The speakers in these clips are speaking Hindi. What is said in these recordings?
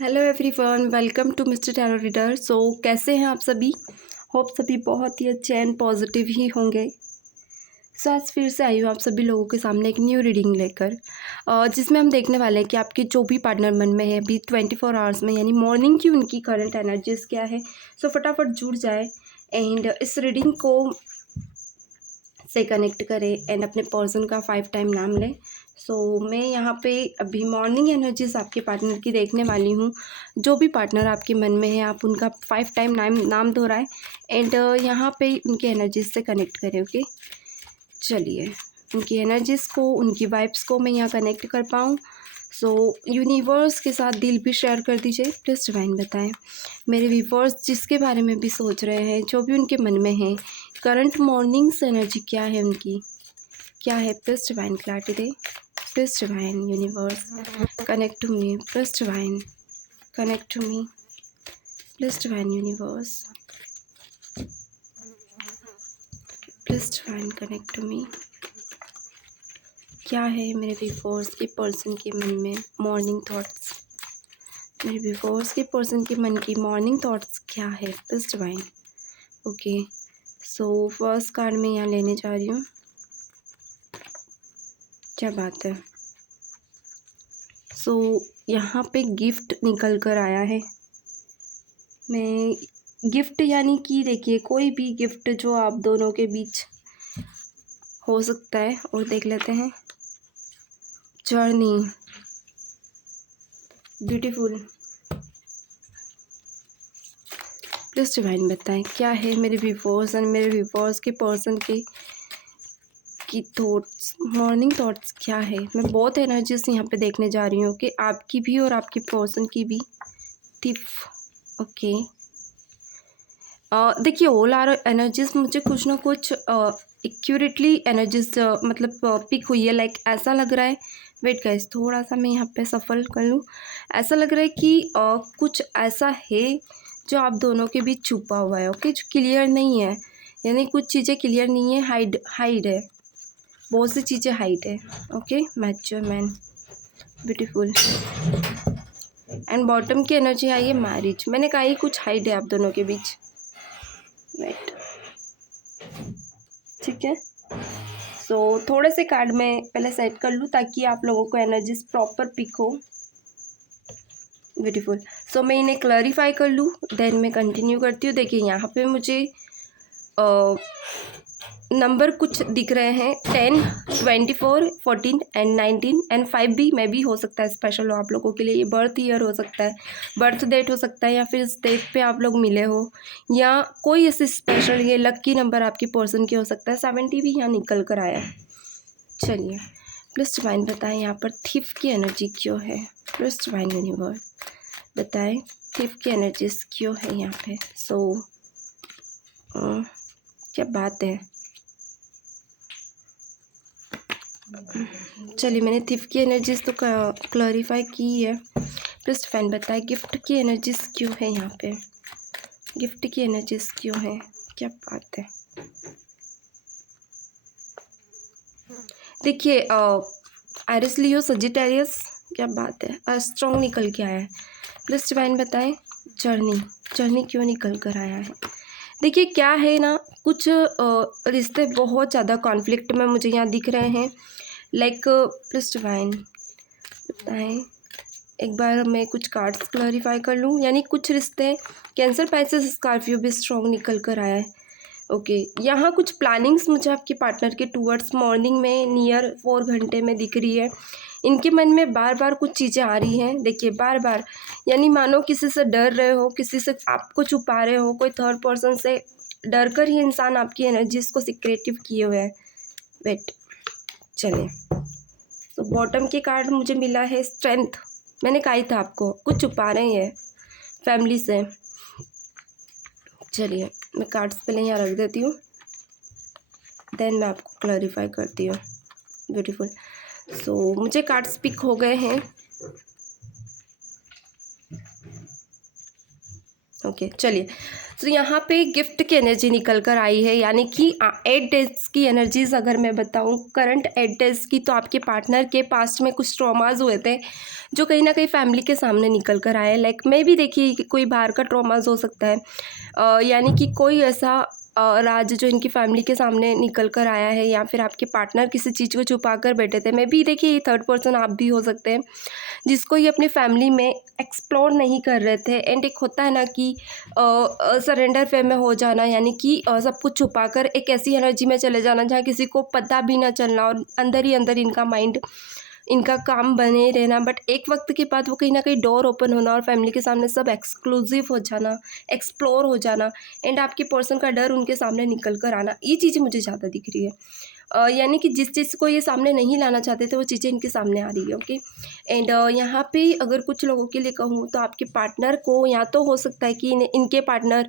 Hello everyone, welcome to mister tarot reader. कैसे हैं आप सभी? होप सभी बहुत ही अच्छे एंड पॉजिटिव ही होंगे। आज फिर से आई हूँ आप सभी लोगों के सामने एक न्यू रीडिंग लेकर, जिसमें हम देखने वाले हैं कि आपके जो भी पार्टनर मन में है अभी 24 आवर्स में, यानी मॉर्निंग की उनकी करंट एनर्जीज क्या है। फटाफट जुड़ जाए एंड इस रीडिंग को से कनेक्ट करें एंड अपने पर्सन का 5 टाइम नाम लें। मैं यहाँ पे अभी मॉर्निंग एनर्जीज आपके पार्टनर की देखने वाली हूँ। जो भी पार्टनर आपके मन में है आप उनका 5 टाइम नाम दोहराएं एंड यहाँ पे उनकी एनर्जीज से कनेक्ट करें। ओके, चलिए उनकी एनर्जीज़ को, उनकी वाइब्स को मैं यहाँ कनेक्ट कर पाऊँ। यूनिवर्स के साथ दिल भी शेयर कर दीजिए। प्लीज़ डिवाइन बताएं मेरे व्यूवर्स जिसके बारे में भी सोच रहे हैं, जो भी उनके मन में है, करंट मॉर्निंग्स एनर्जी क्या है उनकी, क्या है। प्लीज़ डिवाइन क्लैरिटी दे। Please divine universe connect to me. Please divine connect to me. Please divine universe please divine connect to me. क्या है मेरे व्यूवर्स के पर्सन के मन में मॉर्निंग थॉट्स, मेरे व्यूवर्स के पर्सन के मन की मॉर्निंग थॉट्स क्या है। Please divine. Okay, first card मैं यहाँ लेने जा रही हूँ। क्या बात है। यहाँ पे गिफ्ट निकल कर आया है। मैं गिफ्ट यानी कि देखिए कोई भी गिफ्ट जो आप दोनों के बीच हो सकता है, और देख लेते हैं। Journey, beautiful. प्लीज़ डिवाइन बताएं क्या है मेरे व्यूवर्स एंड मेरे व्यूवर्स के पर्सन की थॉट्स, मॉर्निंग थॉट्स क्या है। मैं बहुत एनर्जीज यहाँ पे देखने जा रही हूँ कि आपकी भी और आपके पर्सन की भी। Tiff, okay. देखिए ऑल आर एनर्जीज मुझे कुछ ना कुछ एक्यूरेटली एनर्जीज मतलब पिक हुई है। लाइक ऐसा लग रहा है, वेट गाइस थोड़ा सा मैं यहाँ पे सफल कर लूँ। ऐसा लग रहा है कि कुछ ऐसा है जो आप दोनों के बीच छुपा हुआ है। ओके, जो क्लियर नहीं है, यानी कुछ चीज़ें क्लियर नहीं है, हाइड है, बहुत सी चीज़ें हाइड है। Okay, mature man, beautiful. And bottom की एनर्जी आई है मैरिज। मैंने कहा ही कुछ हाइड है आप दोनों के बीच। राइट, ठीक है। थोड़े से कार्ड मैं पहले सेट कर लूँ ताकि आप लोगों को एनर्जीज प्रॉपर पिक हो। ब्यूटीफुल। मैं इन्हें क्लैरिफाई कर लूँ, देन मैं कंटिन्यू करती हूँ। देखिए यहाँ पे मुझे नंबर कुछ दिख रहे हैं 10, 24, 14 एंड 19 एंड 5 भी मैं भी हो सकता है स्पेशल हो आप लोगों के लिए। ये बर्थ ईयर हो सकता है, बर्थ डेट हो सकता है, या फिर इस डेट पे आप लोग मिले हो, या कोई ऐसे स्पेशल ये लक्की नंबर आपकी पर्सन की हो सकता है। 70 भी यहाँ निकल कर आया है। चलिए प्लीज़ डिवाइन बताएं यहाँ पर थीफ की एनर्जी क्यों है। प्लीज़ डिवाइन यूनिवर्स बताएं थीफ की एनर्जीज क्यों है यहाँ पे। क्या बात है। चलिए मैंने थीफ की एनर्जीज तो क्लैरिफाई की है। प्लीज़ डिवाइन बताएं गिफ्ट की एनर्जीज क्यों है यहाँ पे, गिफ्ट की एनर्जीज क्यों है। क्या बात है। देखिए एरिस लियो सजिटेरियस, क्या बात है, स्ट्रॉन्ग निकल के आया है। प्लीज़ डिवाइन बताएं जर्नी क्यों निकल कर आया है। देखिए क्या है ना, कुछ रिश्ते बहुत ज़्यादा कॉन्फ्लिक्ट में मुझे यहाँ दिख रहे हैं। लाइक प्लीज़ डिवाइन बताएं, एक बार मैं कुछ कार्ड्स क्लैरिफाई कर लूँ। यानी कुछ रिश्ते कैंसर, पैसेस, स्कॉर्पियो भी स्ट्रॉन्ग निकल कर आया है। ओके, यहाँ कुछ प्लानिंग्स मुझे आपके पार्टनर के टूवर्ड्स मॉर्निंग में नियर 4 घंटे में दिख रही है। इनके मन में बार बार कुछ चीज़ें आ रही हैं। देखिए बार बार, यानी मानो किसी से डर रहे हो, किसी से आपको छुपा रहे हो, कोई थर्ड पर्सन से डर कर ही इंसान आपकी एनर्जीज को सिक्रेटिव किए हुए है। वेट, चलिए बॉटम के कार्ड मुझे मिला है स्ट्रेंथ। मैंने कहा ही था आपको कुछ छुपा रहे हैं फैमिली से। चलिए मैं कार्ड्स पहले यहाँ रख देती हूँ, देन मैं आपको क्लैरिफाई करती हूँ। ब्यूटीफुल। मुझे कार्ड्स पिक हो गए हैं। ओके, चलिए तो यहाँ पे गिफ्ट की एनर्जी निकल कर आई है, यानी कि 8 डेज की एनर्जीज अगर मैं बताऊँ करंट 8 डेज की, तो आपके पार्टनर के पास्ट में कुछ ट्रॉमाज हुए थे जो कहीं ना कहीं फैमिली के सामने निकल कर आए। लाइक मे भी देखिए कि कोई बाहर का ट्रॉमाज हो सकता है, यानी कि कोई ऐसा राज जो इनकी फैमिली के सामने निकल कर आया है, या फिर आपके पार्टनर किसी चीज़ को छुपा कर बैठे थे। मे बी देखिए ये थर्ड पर्सन आप भी हो सकते हैं, जिसको ये अपनी फैमिली में एक्सप्लोर नहीं कर रहे थे। एंड एक होता है ना कि सरेंडर वे में हो जाना, यानी कि सब कुछ छुपा कर एक ऐसी एनर्जी में चले जाना जहाँ किसी को पता भी ना चलना, और अंदर ही अंदर इनका माइंड, इनका काम बने रहना। बट एक वक्त के बाद वो कहीं ना कहीं डोर ओपन होना और फैमिली के सामने सब एक्सक्लूसिव हो जाना, एक्सप्लोर हो जाना, एंड आपके पर्सन का डर उनके सामने निकल कर आना, ये चीज़ें मुझे ज़्यादा दिख रही है। यानी कि जिस चीज़ को ये सामने नहीं लाना चाहते थे वो चीज़ें इनके सामने आ रही है। ओके। एंड यहाँ पे अगर कुछ लोगों के लिए कहूँ तो आपके पार्टनर को, या तो हो सकता है कि इनके पार्टनर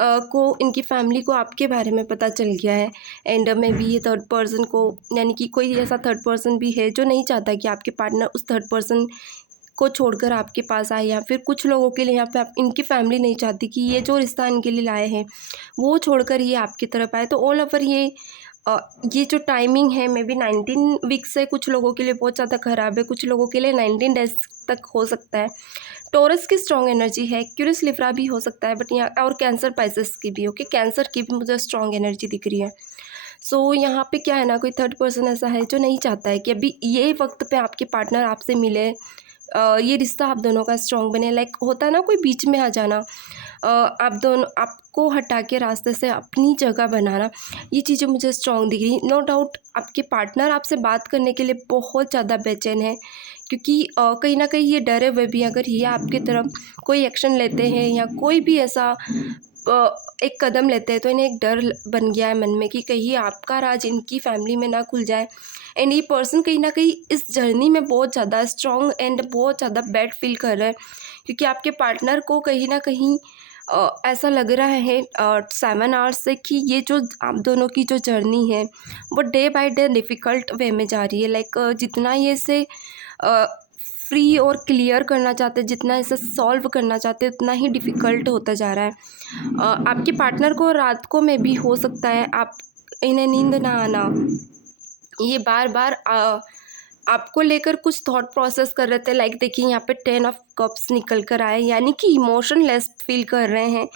को, इनकी फैमिली को आपके बारे में पता चल गया है। एंड मे बी ये थर्ड पर्सन को, यानी कि कोई ऐसा थर्ड पर्सन भी है जो नहीं चाहता कि आपके पार्टनर उस थर्ड पर्सन को छोड़कर आपके पास आए, या फिर कुछ लोगों के लिए यहाँ पे आप, इनकी फैमिली नहीं चाहती कि ये जो रिश्ता इनके लिए लाए हैं वो छोड़कर ये आपकी तरफ आए। तो ऑल ओवर ये जो टाइमिंग है मे बी 19 वीक्स है, कुछ लोगों के लिए बहुत ज़्यादा ख़राब है, कुछ लोगों के लिए 19 डेज तक हो सकता है। टॉरस की स्ट्रॉन्ग एनर्जी है, क्यूरियस लिब्रा भी हो सकता है, बट यहाँ और कैंसर पाइसेस की भी। ओके, कैंसर की भी मुझे स्ट्रॉन्ग एनर्जी दिख रही है। सो यहाँ पे क्या है ना, कोई थर्ड पर्सन ऐसा है जो नहीं चाहता है कि अभी ये वक्त पे आपके पार्टनर आपसे मिले, ये रिश्ता आप दोनों का स्ट्रॉन्ग बने। लाइक होता है ना कोई बीच में आ जाना, आप दोनों, आपको हटा के रास्ते से अपनी जगह बनाना, ये चीज़ें मुझे स्ट्रॉन्ग दिख रही। नो डाउट आपके पार्टनर आपसे बात करने के लिए बहुत ज़्यादा बेचैन है, क्योंकि कहीं ना कहीं ये डरे हुए भी, अगर ये आपकी तरफ कोई एक्शन लेते हैं या कोई भी ऐसा एक कदम लेते हैं तो इन्हें एक डर बन गया है मन में कि कहीं आपका राज इनकी फैमिली में ना खुल जाए। एंड ये पर्सन कहीं ना कहीं इस जर्नी में बहुत ज़्यादा स्ट्रॉन्ग एंड बहुत ज़्यादा बैड फील कर रहा है, क्योंकि आपके पार्टनर को कहीं ना कहीं ऐसा लग रहा है 7 आवर्स से कि ये जो आप दोनों की जो जर्नी है वो डे बाय डे डिफ़िकल्ट वे में जा रही है। लाइक जितना ये इसे फ्री और क्लियर करना चाहते हैं, जितना इसे सॉल्व करना चाहते हैं, उतना ही डिफ़िकल्ट होता जा रहा है। आपके पार्टनर को रात को में भी हो सकता है आप, इन्हें नींद ना आना, ये बार बार आपको लेकर कुछ थॉट प्रोसेस कर रहे थे। लाइक देखिए यहाँ पे 10 ऑफ कप्स निकल कर आए, यानी कि इमोशनलेस फील कर रहे हैं,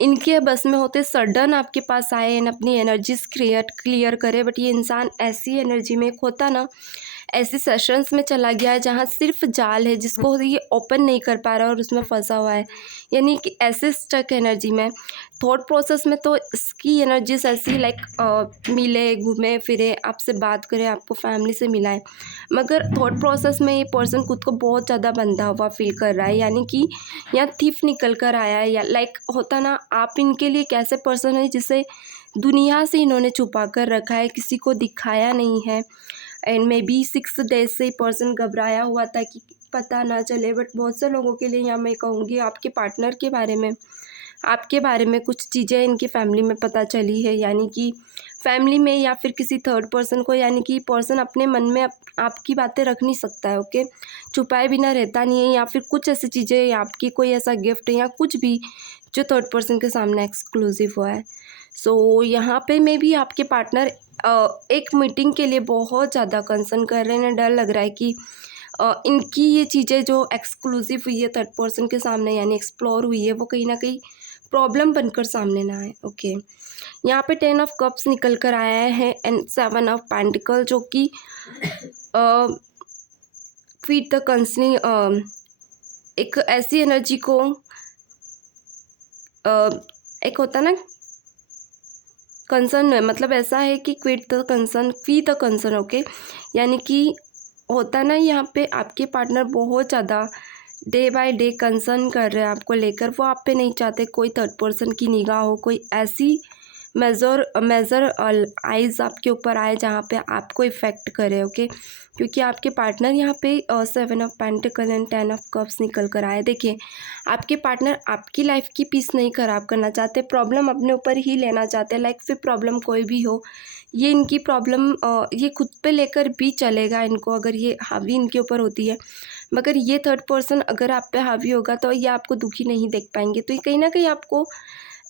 इनके बस में होते सडन आपके पास आए एंड अपनी एनर्जीज क्लियर करे। बट ये इंसान ऐसी एनर्जी में, एक होता ना, ऐसे सेशंस में चला गया है जहाँ सिर्फ जाल है जिसको ये ओपन नहीं कर पा रहा और उसमें फंसा हुआ है, यानी कि ऐसे स्टक एनर्जी में। थॉट प्रोसेस में तो इसकी एनर्जीज ऐसी लाइक मिले, घूमे फिरे, आपसे बात करे, आपको फैमिली से मिलाए, मगर थॉट प्रोसेस में ये पर्सन खुद को बहुत ज़्यादा बंधा हुआ फील कर रहा है, यानी कि यहाँ थीफ निकल कर आया है। या लाइक होता ना, आप इनके लिए कैसे पर्सन है जिसे दुनिया से इन्होंने छुपा कर रखा है, किसी को दिखाया नहीं है। एंड मे बी 6 डेज से पर्सन घबराया हुआ था कि पता ना चले। बट बहुत से लोगों के लिए यहाँ मैं कहूँगी आपके पार्टनर के बारे में, आपके बारे में कुछ चीज़ें इनकी फैमिली में पता चली है, यानी कि फैमिली में या फिर किसी थर्ड पर्सन को, यानी कि पर्सन अपने मन में आपकी बातें रख नहीं सकता है। ओके, छुपाए बिना रहता नहीं है, या फिर कुछ ऐसी चीज़ें, या आपकी कोई ऐसा गिफ्ट या कुछ भी जो थर्ड पर्सन के सामने एक्सक्लूसिव हुआ है। सो यहाँ पे मे बी आपके पार्टनर एक मीटिंग के लिए बहुत ज़्यादा कंसर्न कर रहे हैं। डर लग रहा है कि इनकी ये चीज़ें जो एक्सक्लूसिव हुई है थर्ड पर्सन के सामने, यानी एक्सप्लोर हुई है, वो कहीं ना कहीं प्रॉब्लम बनकर सामने ना आए। ओके, यहाँ पे 10 ऑफ कप्स निकल कर आया है एंड 7 ऑफ पेंटिकल, जो कि फीड द कंसर्निंग, एक ऐसी एनर्जी को, एक होता ना कंसर्न है, मतलब ऐसा है कि quit the concern, fee the concern. Okay, यानी कि होता ना, यहाँ पे आपके पार्टनर बहुत ज़्यादा डे बाय डे कंसर्न कर रहे हैं आपको लेकर। वो आप पे नहीं चाहते कोई थर्ड पर्सन की निगाह हो, कोई ऐसी मेजर आइज़ आपके ऊपर आए जहाँ पे आपको इफ़ेक्ट करे। ओके, क्योंकि आपके पार्टनर यहाँ पे 7 of pentacle and 10 of cups निकल कर आए। देखिए, आपके पार्टनर आपकी लाइफ की पीस नहीं ख़राब करना चाहते, प्रॉब्लम अपने ऊपर ही लेना चाहते हैं। लाइक फिर प्रॉब्लम कोई भी हो, ये इनकी प्रॉब्लम ये खुद पे लेकर भी चलेगा इनको, अगर ये हावी इनके ऊपर होती है। मगर ये थर्ड पर्सन अगर आप पे हावी होगा तो ये आपको दुखी नहीं देख पाएंगे। तो ये कहीं ना कहीं आपको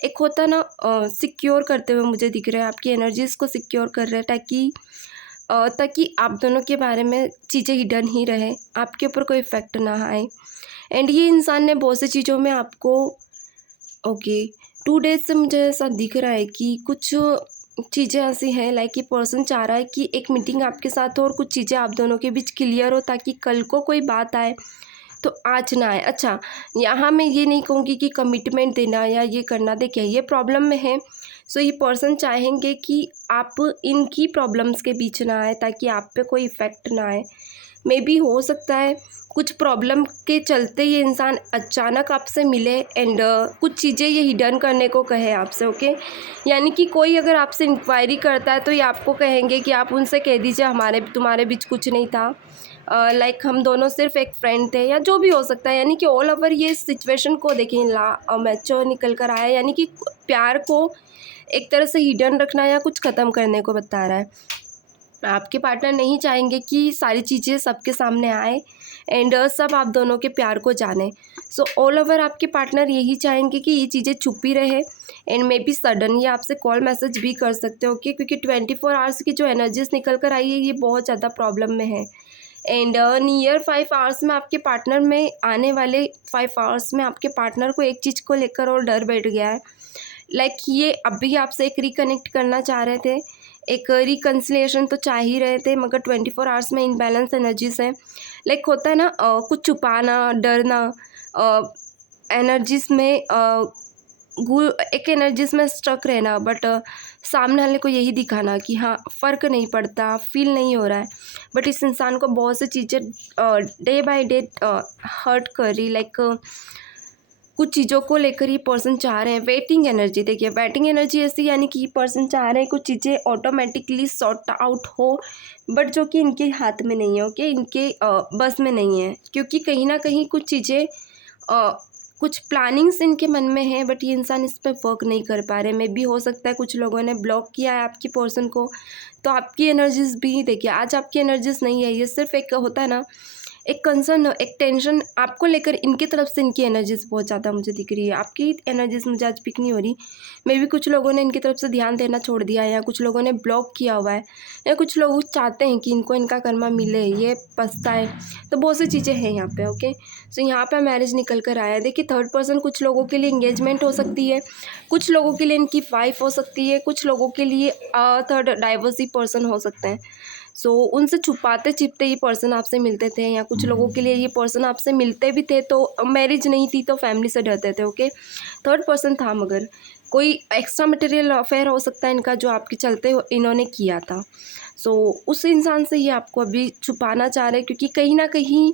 एक होता है ना सिक्योर करते हुए मुझे दिख रहा है, आपकी एनर्जीज़ को सिक्योर कर रहे हैं ताकि आप दोनों के बारे में चीज़ें हिडन ही रहे, आपके ऊपर कोई इफ़ेक्ट ना आए। एंड ये इंसान ने बहुत सी चीज़ों में आपको ओके 2 डेज़ से मुझे ऐसा दिख रहा है कि कुछ चीज़ें ऐसी हैं लाइक ये पर्सन चाह रहा है कि एक मीटिंग आपके साथ हो और कुछ चीज़ें आप दोनों के बीच क्लियर हो ताकि कल को कोई बात आए तो आज ना आए। अच्छा, यहाँ मैं ये नहीं कहूँगी कि कमिटमेंट देना या ये करना, देखिए ये प्रॉब्लम में है, सो ये पर्सन चाहेंगे कि आप इनकी प्रॉब्लम्स के बीच ना आए ताकि आप पे कोई इफ़ेक्ट ना आए। मे बी हो सकता है कुछ प्रॉब्लम के चलते ये इंसान अचानक आपसे मिले एंड कुछ चीज़ें ये हिडन करने को कहे आपसे, ओके। यानी कि कोई अगर आपसे इंक्वायरी करता है तो ये आपको कहेंगे कि आप उनसे कह दीजिए हमारे तुम्हारे बीच कुछ नहीं था, लाइक हम दोनों सिर्फ एक फ्रेंड थे या जो भी हो सकता है। यानी कि ऑल ओवर ये सिचुएशन को देखिए मैच्योर निकल कर आया, यानी कि प्यार को एक तरह से हिडन रखना या कुछ ख़त्म करने को बता रहा है। आपके पार्टनर नहीं चाहेंगे कि सारी चीज़ें सबके सामने आए एंड सब आप दोनों के प्यार को जाने। सो ऑल ओवर आपके पार्टनर यही चाहेंगे कि ये चीज़ें छुपी रहे एंड मे बी सडन ये आपसे कॉल मैसेज भी कर सकते हो, ओके, क्योंकि 24 आवर्स की जो एनर्जीज निकल कर आई है ये बहुत ज़्यादा प्रॉब्लम में है। एंड नियर 5 आवर्स में आपके पार्टनर में आने वाले 5 आवर्स में आपके पार्टनर को एक चीज़ को लेकर और डर बैठ गया है, लाइक ये अभी आपसे एक रिकनेक्ट करना चाह रहे थे, एक रिकन्सिलिएशन तो चाह ही रहे थे, मगर 24 आवर्स में इनबैलेंस एनर्जीज हैं। लाइक होता है ना कुछ छुपाना, डरना, एनर्जीज में एक एनर्जीज में स्टक रहना, बट सामने वाले को यही दिखाना कि हाँ फ़र्क नहीं पड़ता, फील नहीं हो रहा है। बट इस इंसान को बहुत सी चीज़ें डे बाय डे हर्ट कर रही, लाइक कुछ चीज़ों को लेकर ये पर्सन चाह रहे हैं वेटिंग एनर्जी। देखिए वेटिंग एनर्जी ऐसी, यानी कि ये पर्सन चाह रहे हैं कुछ चीज़ें ऑटोमेटिकली सॉर्ट आउट हो, बट जो कि इनके हाथ में नहीं है, ओके, इनके बस में नहीं है, क्योंकि कहीं ना कहीं कुछ चीज़ें कुछ प्लानिंग्स इनके मन में है, बट ये इंसान इस पर वर्क नहीं कर पा रहे। मे भी हो सकता है कुछ लोगों ने ब्लॉक किया है आपकी पर्सन को, तो आपकी एनर्जीज भी देखिए आज आपकी एनर्जीज नहीं है, ये सिर्फ एक होता है ना एक कंसर्न, एक टेंशन आपको लेकर इनकी तरफ से इनकी एनर्जीज बहुत ज़्यादा मुझे दिख रही है। आपकी एनर्जीज मुझे आज पिक नहीं हो रही। मे भी कुछ लोगों ने इनकी तरफ से ध्यान देना छोड़ दिया है, या कुछ लोगों ने ब्लॉक किया हुआ है, या कुछ लोग चाहते हैं कि इनको इनका कर्मा मिले, ये पछताए। तो बहुत सी चीज़ें हैं यहाँ पे, ओके। सो यहाँ पे मैरिज निकल कर आया है। देखिए थर्ड पर्सन कुछ लोगों के लिए इंगेजमेंट हो सकती है, कुछ लोगों के लिए इनकी वाइफ हो सकती है, कुछ लोगों के लिए थर्ड डाइवर्सी पर्सन हो सकते हैं। सो उनसे छुपाते छिपते ये पर्सन आपसे मिलते थे, या कुछ लोगों के लिए ये पर्सन आपसे मिलते भी थे तो मैरिज नहीं थी तो फैमिली से डरते थे, ओके। थर्ड पर्सन था, मगर कोई एक्स्ट्रा मटेरियल अफेयर हो सकता है इनका जो आपके चलते इन्होंने किया था। सो उस इंसान से ये आपको अभी छुपाना चाह रहे हैं, क्योंकि कहीं ना कहीं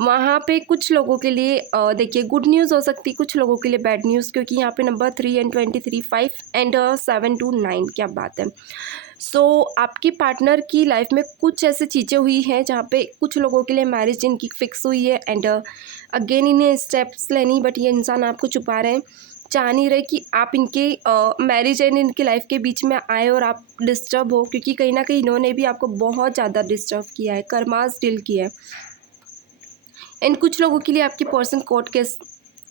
वहाँ पे कुछ लोगों के लिए देखिए गुड न्यूज़ हो सकती है, कुछ लोगों के लिए बैड न्यूज़, क्योंकि यहाँ पे नंबर 3 एंड 23 5 एंड 7 to 9, क्या बात है। सो आपकी पार्टनर की लाइफ में कुछ ऐसी चीज़ें हुई हैं जहाँ पे कुछ लोगों के लिए मैरिज इनकी फिक्स हुई है एंड अगेन इन्हें स्टेप्स लेनी, बट ये इंसान आपको छुपा रहे हैं, चाह नहीं रहे कि आप इनके मैरिज एंड इनकी लाइफ के बीच में आए और आप डिस्टर्ब हो, क्योंकि कहीं ना कहीं इन्होंने भी आपको बहुत ज़्यादा डिस्टर्ब किया है, कर्मास डील किया है। एंड कुछ लोगों के लिए आपकी पर्सन कोर्ट केस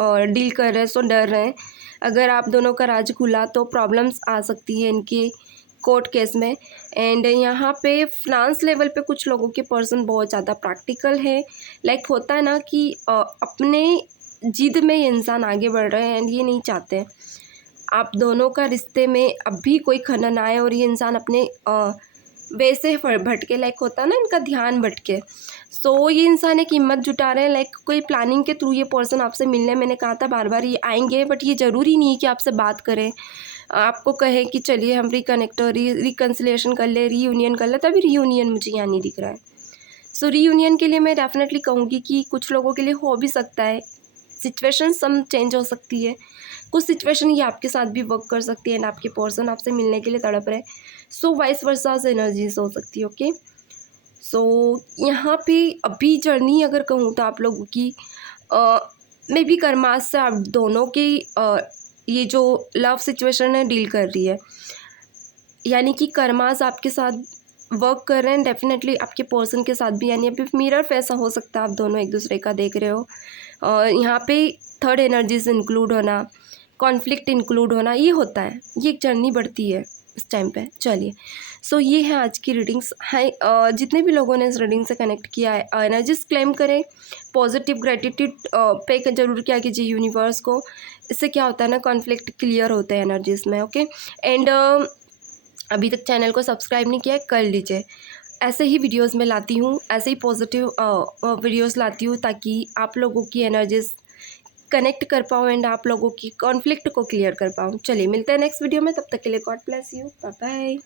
डील कर रहे हैं, सो डर रहे हैं अगर आप दोनों का राज खुला तो प्रॉब्लम्स आ सकती है इनके कोर्ट केस में। एंड यहाँ पे फिनांस लेवल पे कुछ लोगों के पर्सन बहुत ज़्यादा प्रैक्टिकल है, लाइक होता है ना कि अपने जिद में ये इंसान आगे बढ़ रहे हैं एंड ये नहीं चाहते आप दोनों का रिश्ते में अभी कोई खनन आए और ये इंसान अपने वैसे भटके, लाइक होता है ना इनका ध्यान भटके। सो ये इंसान एक हिम्मत जुटा रहे हैं, लाइक कोई प्लानिंग के थ्रू ये पर्सन आपसे मिलने, मैंने कहा था बार बार ये आएंगे, बट ये ज़रूरी नहीं है कि आपसे बात करें, आपको कहे कि चलिए हम रिकनेक्ट रिकन्सिलेशन कर ले, रीयूनियन कर ले, तभी रीयूनियन मुझे यहाँ नहीं दिख रहा है। सो रीयूनियन के लिए मैं डेफिनेटली कहूँगी कि कुछ लोगों के लिए हो भी सकता है, सिचुएशन सम चेंज हो सकती है, कुछ सिचुएशन ये आपके साथ भी वर्क कर सकती है एंड आपके पर्सन आपसे मिलने के लिए तड़प रहे, सो वाइस वर्सा एनर्जीज हो सकती है, ओके। सो यहाँ पे अभी जर्नी अगर कहूँ तो आप लोगों की मे बी कर्मास से आप दोनों की ये जो लव सिचुएशन है डील कर रही है, यानी कि कर्मास आपके साथ वर्क कर रहे हैं डेफिनेटली आपके पर्सन के साथ भी, यानी अभी मिरर ऐसा हो सकता है आप दोनों एक दूसरे का देख रहे हो। यहाँ पे थर्ड एनर्जीज इंक्लूड होना, कॉन्फ्लिक्ट इंक्लूड होना, ये होता है, ये एक जर्नी बढ़ती है इस टाइम पे। चलिए, सो ये है आज की रीडिंग्स। है जितने भी लोगों ने इस रीडिंग से कनेक्ट किया है, एनर्जीज क्लेम करें, पॉजिटिव ग्रेटिट्यूड पे जरूर किया कीजिए यूनिवर्स को। इससे क्या होता है ना, कॉन्फ्लिक्ट क्लियर होते हैं एनर्जीज में। ओके, एंड अभी तक चैनल को सब्सक्राइब नहीं किया है, कर लीजिए। ऐसे ही वीडियोस मैं लाती हूँ, ऐसे ही पॉजिटिव वीडियोस लाती हूँ, ताकि आप लोगों की एनर्जीज कनेक्ट कर पाऊँ एंड आप लोगों की कॉन्फ्लिक्ट को क्लियर कर पाऊँ। चलिए, मिलते हैं नेक्स्ट वीडियो में, तब तक के लिए God bless you, bye bye.